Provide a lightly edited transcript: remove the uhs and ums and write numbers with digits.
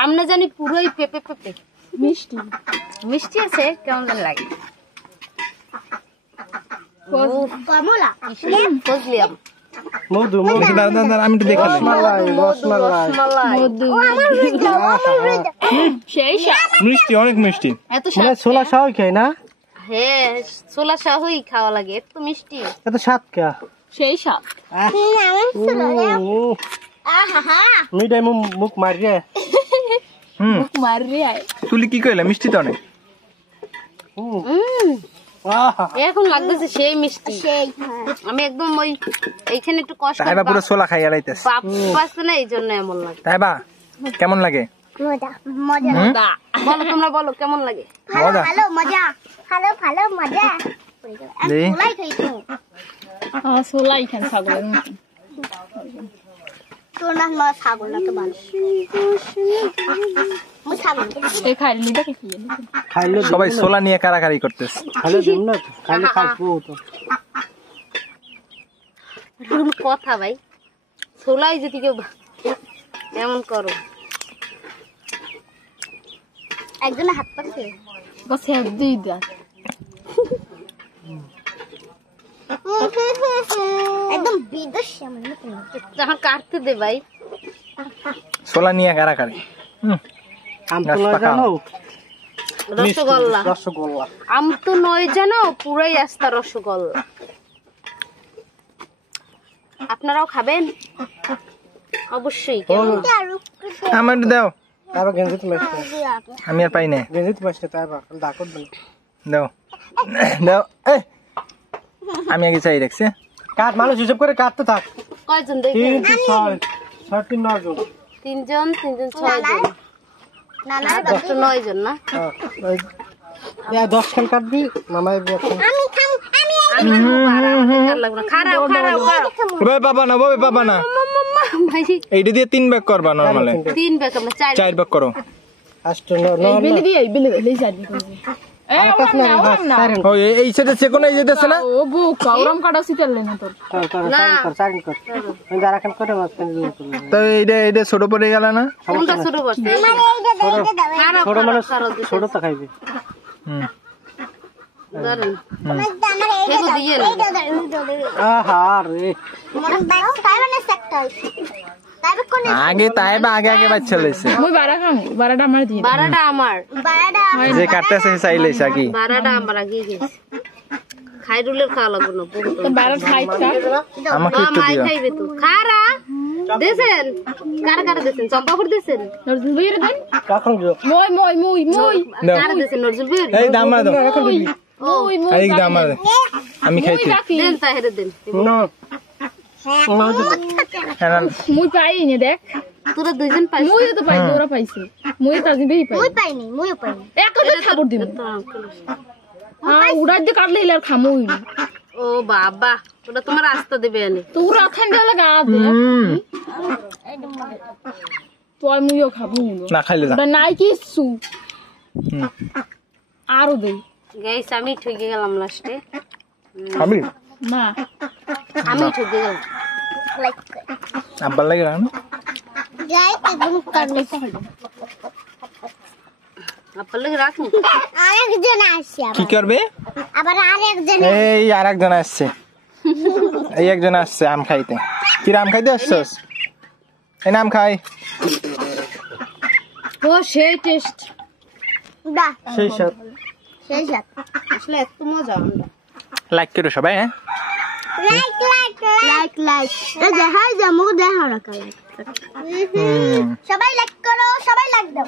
আম না জানি পুরোই পেপে পেপে মিষ্টি মিষ্টি আছে কেমন জানি লাগে কমলা ফজলি আম মধু মধু দাদা আমি একটু দেখাই মধু সেই মিষ্টি অনেক মিষ্টি এত মানে ছোলা শাহ খাই না হ্যাঁ ছোলা শাহই খাওয়া লাগে এত মিষ্টি এত স্বাদ কে সেই স্বাদ মিঠাই মুখ মারিয়ে মুখ মারিয়ে তুলি কি কইলা মিষ্টি তো অনেক এখন লাগতেছে সেই মিষ্টি আমি একদম ওই এইখানে একটু কষ্ট তাইবা পুরো ছোলা খাইয়া লাইতেছে বাপ পাচ্ছে না এই জন্য এমন লাগে তাইবা কেমন লাগে মজা বলো তোমরা বলো কেমন লাগে মজা ভালো মজা ভালো মজা দেই ছোলাই খাইছো ছোলাই খান ছাগলের মতো তোর না ছাগল না তো ভালো মু ছাগল এই খাইলি দেখে কি খাইলে সবাই ছোলা নিয়ে কারাকারি করতেছে খাইলে দিন না খাইলে খাইবো তো কথা ভাই ছোলাই যদি কেউ এমন করো একজন হাত পাচ্ছে বস এক দুই দাঁত একদম বিদেশ আমার মতো যখন কাটতে দে ভাই ছোলা নিয়ে কারাকারি আম তো জানো রসগোল্লা রসগোল্লা আম তো নয় জানো পুরাই আস্তা রসগোল্লা আপনারাও খাবেন অবশ্যই আমার একটু দাও তারপর গেঞ্জি তুমি আমি আর পাই না গেঞ্জি তুমি তারপর ডাকো দিন দাও দাও এই আমি আগে চাই রাখছি কাট মানুষ হিসাব করে কাটতে থাক কয়জন দেখেন 3 6 6 9 জন তিনজন 6জন নানা 9 জন না ইয়া 10 খান কাটবি মামাই বলছে আমি খাম আমি খারাপ ওই বাবা না ওই বাবা না ভাই এইটা দিয়ে 3 ভাগ করবা নরমালে 3 ব্যাগ আমরা 4 ভাগ করো আষ্ট ন বিলি দিয়ে বিলি লই যাবি ও এই সেটা চেকোনা এই যেতেছে না ও বু কাউরাম কাটা সিটালে না তোর সাইন কর যারা খান করে মাঝখান দিয়ে তো এইটা ছোট পড়ে গেল না কোনটা শুরু করতে খারাপ ছোট মানে ছোট তো খাইবে ধরেন হেগো দিয়ে না আহা রে আগে তাইবা আগে বাচ্চা লইছে মই বাড়া খাম বাড়াটা আমার দিয়ে বাড়াটা আমার যে কাটতেছে চাই লইছে কি বাড়াটা আমার আগে গেছে খাইরুলের খাওয়া লাগবে না বাড়া খাইতা আমাকে একটু দিও খাইবে তো খারা দেছেন কারা কারা দেছেন চম্পাপুর দেছেন নজরুল ভাইয়ের দেন কখন গো মই কারা দেছেন নজরুল ভাইয়ের এই দাম মার দাও ওই এই দাম মার আমি খাইছি দেন তাহেরে দেন না মুই পাইনি দেখ তোরা দুইজন পাইছিস মুই তো পাইছি ওরা পাইছে মুই তাজি বেই পাই মুই পাইনি মুইও পাইনি একটা খাবার দিন হ্যাঁ উড়া দিয়ে কাটলে ইলার খামুই ও বাবা ওটা তোমার রাস্তা দেবে আনি তোরা খান দেলে গা দে তোর মুইও খাবো না খাইলে না ওটা নাই কিছু আরো দে গাইস আমি ঠকে গেলাম লাস্টে আমি না আমি ঠকে গেলাম লাইক আব্বার লাগে না যাই একদম করলে আব্বার লাগে রাখুন আরেকজন আসছে কি করবে আবার আরেকজন এই আরেকজন আসছে এই একজন আসছে আম খাইতে কি আম খাইতে আসছস এই নাম খাই ও সেই টেস্ট দা সেই সাথ আসলে এত মজা লাইক করো সবাই হ্যাঁ লাইক এই যে হাই যা মুখ দেখা না কাল সবাই লাইক করো সবাই লাইক দাও